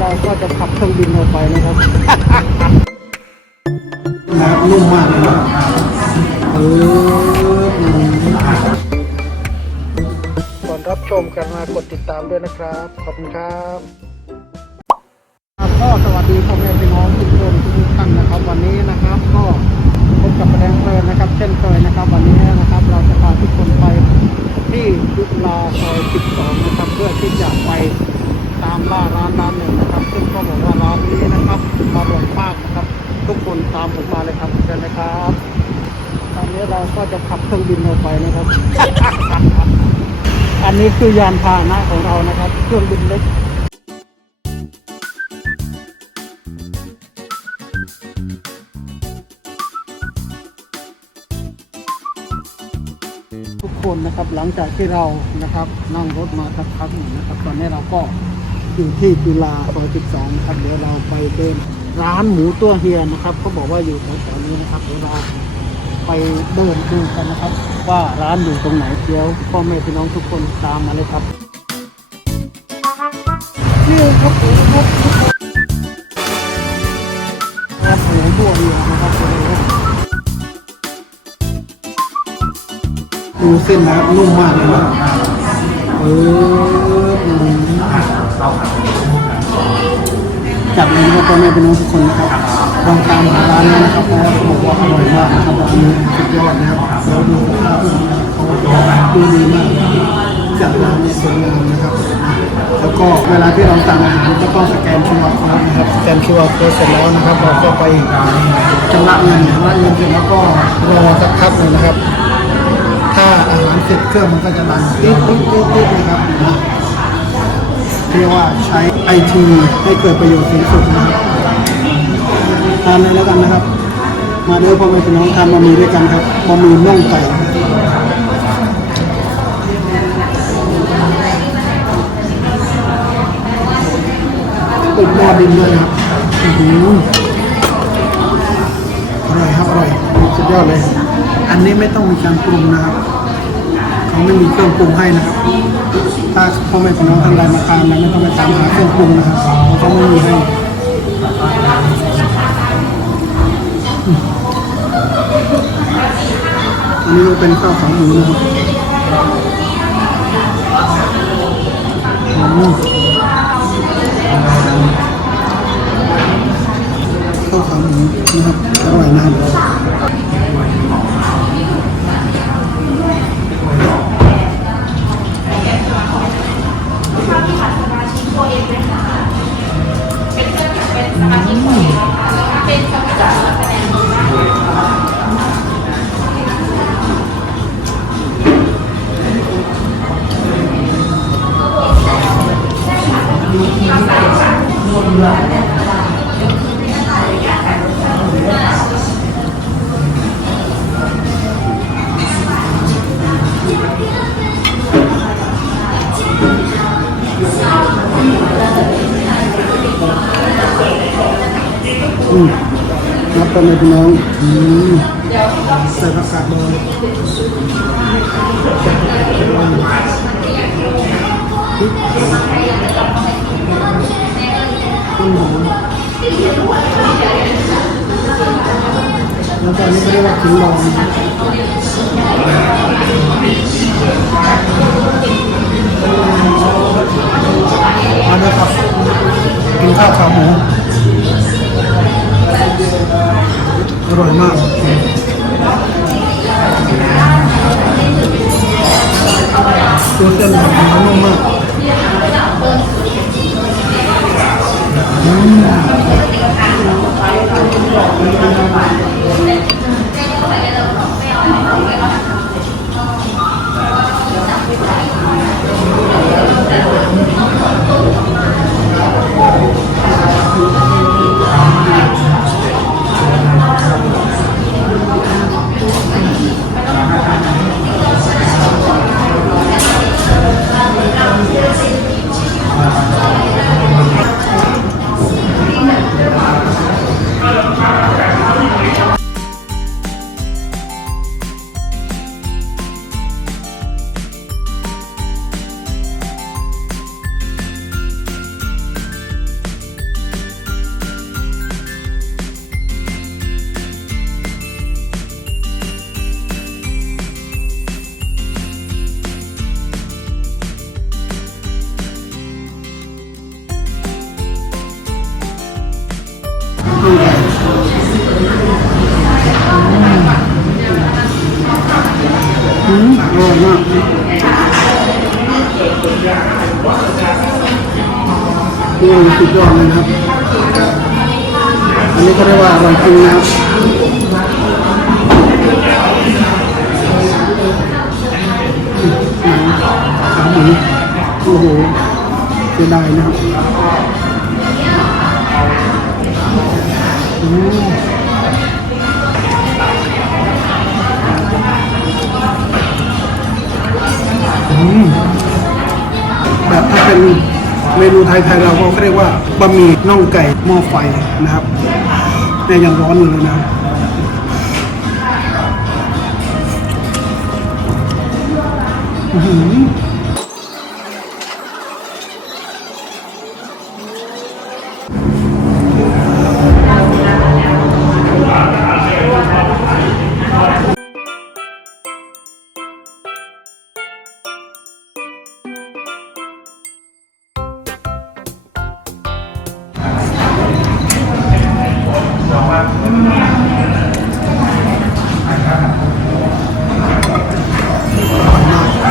เราก็จะขับเครื่องบินออกไปนะครับนะครับนุ่มมากเลยนะเออก่อนรับชมกันมากดติดตามด้วยนะครับ ขอบคุณครับครับก็สวัสดีพ่อแม่พี่น้องทุกคนทุกท่านนะครับ วันนี้นะครับ ก็พบกับแรงเพลินนะครับ เช่นเคยนะครับ วันนี้นะครับ เราจะพาทุกคนไปที่ยุลาซอย 12 นะครับ เพื่อที่จะไปตามล่าร้านร้านหนึ่งนะครับ ซึ่งก็บอกว่าร้านนี้นะครับอร่อยมากนะครับ ทุกคนตามผมมาเลยครับเชิญเลยครับตอนนี้เราก็จะขับเครื่องบินออกไปนะครับ อันนี้คือยานพาหนะของเรานะครับ เครื่องบินเล็กทุกคนนะครับหลังจากที่เรานะครับนั่งรถมาสักพักหนึ่งนะครับ ตอนนี้เราก็ อยู่ที่จุฬาซอย12ครับเดี๋ยวเราไปเดินร้านหมูตัวเฮียนะครับเขาบอกว่าอยู่แถวๆนี้นะครับเดี๋ยวเราไปเดินดูกันนะครับ ว่าร้านอยู่ตรงไหนเดี๋ยวพ่อแม่พี่น้องทุกคนตามมาเลยครับนี่ครับผมครับครับหมูตัวเฮียนะครับดูเส้นนะครับนุ่มมากเลยนะเออ จัดเลยนะครับพ่อแม่พี่น้องทุกคนนะครับลองตามหาร้านนี้นะครับเพราะว่าเขาบอกว่าอร่อยมากนะครับร้านนี้สุดยอดนะครับเราดูสภาพที่เขาดูดีมากจัดร้านเนี่ยสวยงามนะครับแล้วก็เวลาที่เราสั่งอาหารก็ต้องสแกนคิวอาร์โค้ดนะครับสแกนคิวอาร์โค้ดเสร็จแล้วนะครับเราก็ไปชำระเงินชำระเงินเสร็จแล้วก็รอสักพักหนึ่งนะครับ ถ้าอาหารเสร็จเครื่องมันก็จะดังติ๊ดติ๊ดติ๊ดติ๊ดนะครับนะ เรียกว่าใช้ไอทีให้เกิดประโยชน์สูงสุดนะครับทานเลยแล้วกันนะครับ มาเด้อพ่อแม่พี่น้องทานบะหมี่ด้วยกันครับบะหมี่น่องไก่ติดหม้อดินด้วยนะครับอื้อหืออร่อยครับอร่อยสุดยอดเลย อันนี้ไม่ต้องมีการปรุงนะครับ เขาไม่มีเครื่องปรุงให้นะครับ ถ้าพ่อแม่พี่น้องท่านใดมาทานนะไม่ต้องไปตามหาเครื่องปรุงนะครับเขาไม่มีให้อันนี้ก็เป็นข้าวขาหมูนะครับอืมข้าวขาหมูนะครับอร่อยนะค อืมนับกันเลยพี่น้องอืมใส่ผักกาดดองพริกต้นหอมแล้วตอนนี้ก็เรียกว่าขิงดอง นะครับเอาละครับกินข้าวขาหมูอร่อยมากตัวเส้นหนานุ่มมากอืม ร่อยมากนี่สุดยอดเลยนะครับ อันนี้ก็เรียกว่าอร่อยจริงนะครับขาหมูโอ้โหเสียดายนะครับ เป็นเมนูไทยๆเราก็เรียกว่าบะหมี่น่องไก่หม้อไฟนะครับเนี่ยยังร้อนอยู่เลยนะอือหือ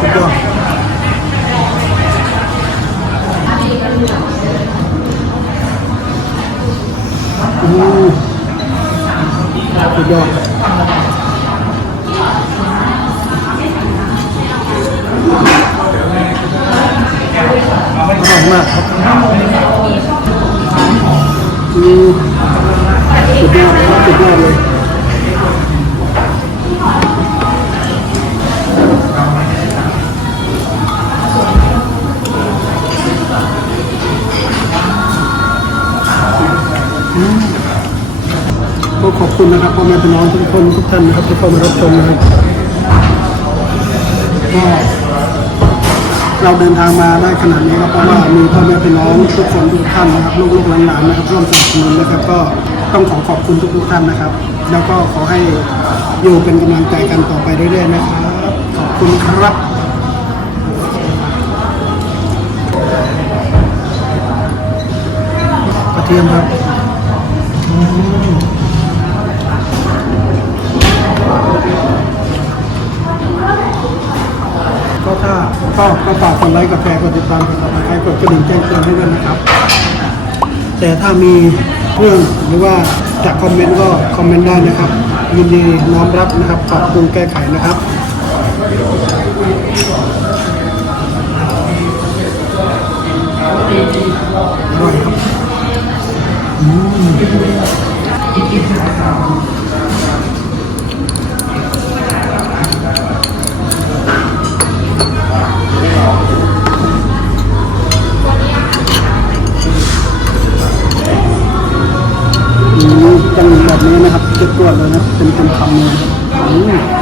สุดยอดอืมสุดยอดอร่อยมากครับอืม สุดยอดครับสุดยอดเลยก็ขอบคุณนะครับพ่อแม่พี่น้องทุกคนทุกท่านนะครับที่เข้ามารับชมนะครับก็เราเดินทางมาได้ขนาดนี้ก็เพราะว่ามีพ่อแม่พี่น้องทุกคนทุกท่านนะครับลูกๆหลานๆนะครับร่วมสนับสนุนนะครับก็ ต้องขอขอบคุณทุกๆท่านนะครับ แล้วก็ขอให้อยู่เป็นกำลังใจกันต่อไปเรื่อยๆนะครับ ขอบคุณครับกระเทียมครับก็ถ้าชอบก็ฝากกดไลค์กดแชร์กดติดตามกดติดตามกดกระดิ่งแจ้งเตือนให้ด้วยนะครับ แต่ถ้ามี เรื่องหรือว่าจะคอมเมนต์ก็คอมเมนต์ได้นะครับ ยินดีน้อมรับนะครับปรับปรุงแก้ไขนะครับอร่อยครับ นะครัวเลยนะเป็นคำคำเลยอืม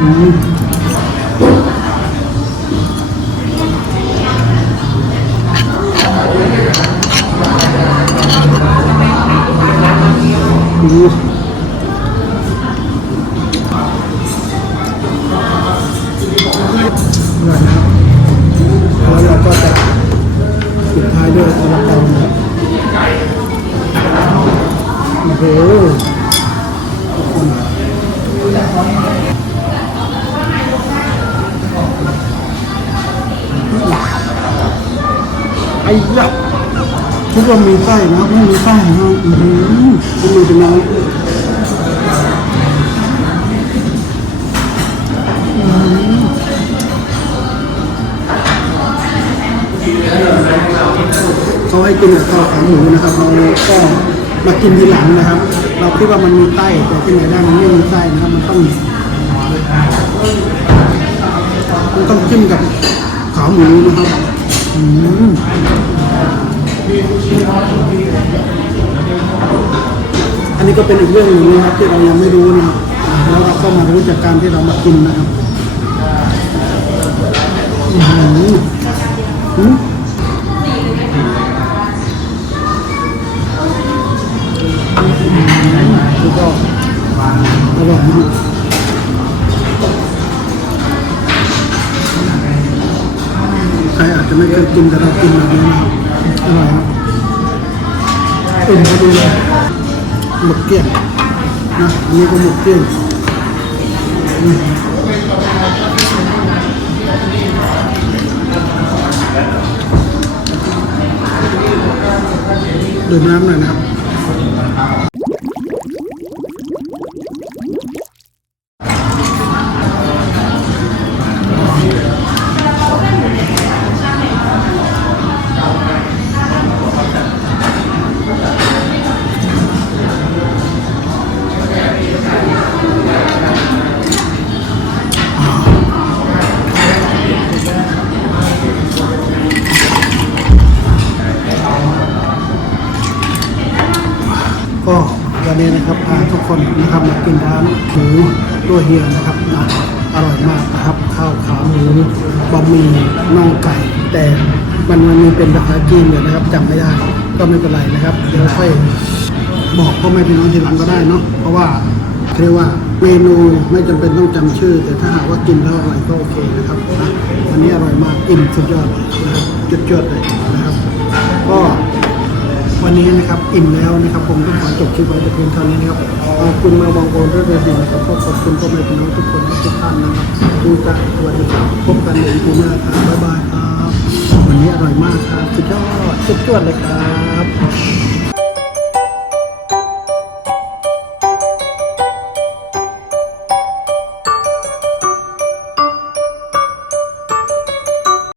อืม คิดว่ามีไส้นะไม่มีไส้นะอือมันมีเป็นน้อยเขาให้กินกับข้าวขาหมูนะครับเราก็มากินทีหลังนะครับ เราคิดว่ามันมีไส้แต่ที่ไหนได้มันไม่มีไส้นะครับมันต้องมันต้องจิ้มกับขาหมูนะครับ อืม อันนี้ก็เป็นอีกเรื่องหนึ่งนะครับที่เรายังไม่รู้นะครับแล้วเราก็มารู้จากการที่เรามากินนะครับแล้ใครอาจจะไม่เคยกินแต่เรากินแบบนี้ อร่อยครับอุ่นพอดีเลยหมึกเกี้ยงนะนี่ก็หมึกเกี้ยงดื่มน้ำหน่อยนะครับ วันนี้นะครับพาทุกคนนะครับมากินร้านหมูตัวเฮียนะครับอร่อยมากนะครับข้าวขาหมูบะหมี่น่องไก่ แต่มันมันมีเป็นภาษาจีนอยู่นะครับจำไม่ได้ก็ไม่เป็นไรนะครับเดี๋ยวค่อยบอกพ่อแม่พี่น้องทีหลังก็ได้เนาะเพราะว่าเรียกว่าเมนูไม่จำเป็นต้องจำชื่อ แต่ถ้าหากว่ากินแล้วอร่อยก็โอเคนะครับนะวันนี้อร่อยมากอิ่มสุดยอดเลยนะครับจุดๆเลยนะครับ ก็ วันนี้นะครับอิ่มแล้วนะครับ ผมต้องขอจบคลิปไว้แต่เพียงเท่านี้นะครับขอบคุณมาบองโอนเรื่องดีนะครับก็ขอบคุณพ่อแม่พี่น้องทุกคนทุกท่านนะครับดูจากสวัสดีครับพบกันในอีพีหน้าครับบ๊ายบายครับวันนี้อร่อยมากครับสุดยอดสุดยอดเลยครับ